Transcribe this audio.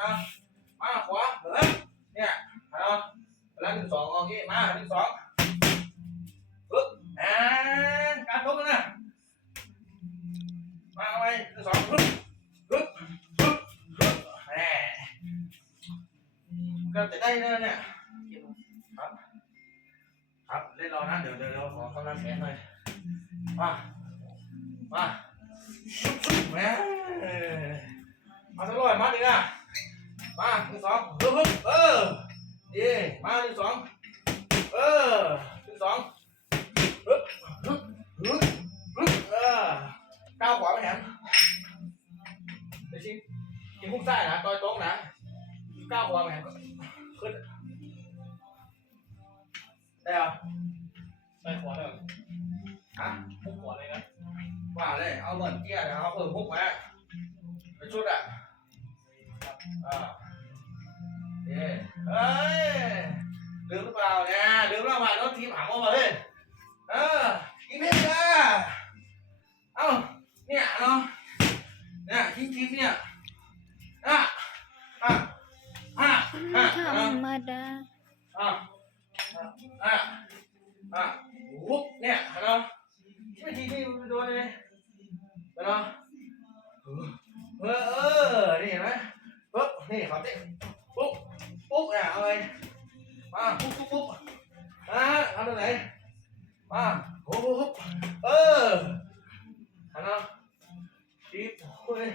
เนาะมาขวาเฮ้ยเนี่ยเนาะแล้วหนึ่งสองโอเคมาหนึ่งสองปึ๊บอ่าการทุกนะมาเอาไปหนึ่งสองปึ๊บปึ๊บปึ๊บปึ๊บแหมก็จะได้แล้วเนี่ยครับครับเล่นรอนะเดี๋ยวเดี๋ยวเดี๋ยวขอกำลังแขนหน่อยมามาแหมมาสักร้อยมาดินะ มาหนึ่งสองฮึบฮึบเออดีมาหนึ่งสองเออหนึ่งสองฮึบฮึบฮึบฮึบเออก้าวขวาไปแหนเดี๋ยวชิกินพุ่งซ้ายนะต่อยตรงนะก้าวขวาไปแหนขึ้นได้เหรอไปขวาเลยฮะพุ่งขวาเลยนะว่าเลยเอาเหมือนเกี้ยนะเอาเพิ่มพุ่งมาเป็นชุดอะอ่า เอ้เอ้ยลืมหรือเปล่าเนี่ยลืมแล้วว่าน้องทีมหางออกมาเลยเออกินเองนะเอ้าเนี่ยเนาะเนี่ยทิ้งทิ้งเนี่ยอ่ะอ่ะอ่ะอ่ะ ธร อ่ะ รมดา อ่ะอ่ะอ่ะวุ๊บเนี่ยเนาะไม่ทีนี่มันโดนเลยเนาะเออเออ อ นี่ขอเตะปุ๊บปุ๊บอ่ะเอาไงมาปุ๊บปุ๊บปุ๊บอ่ะเอาตรงไหนมาปุ๊บปุ๊บเออหันเอาดีเฮ้ย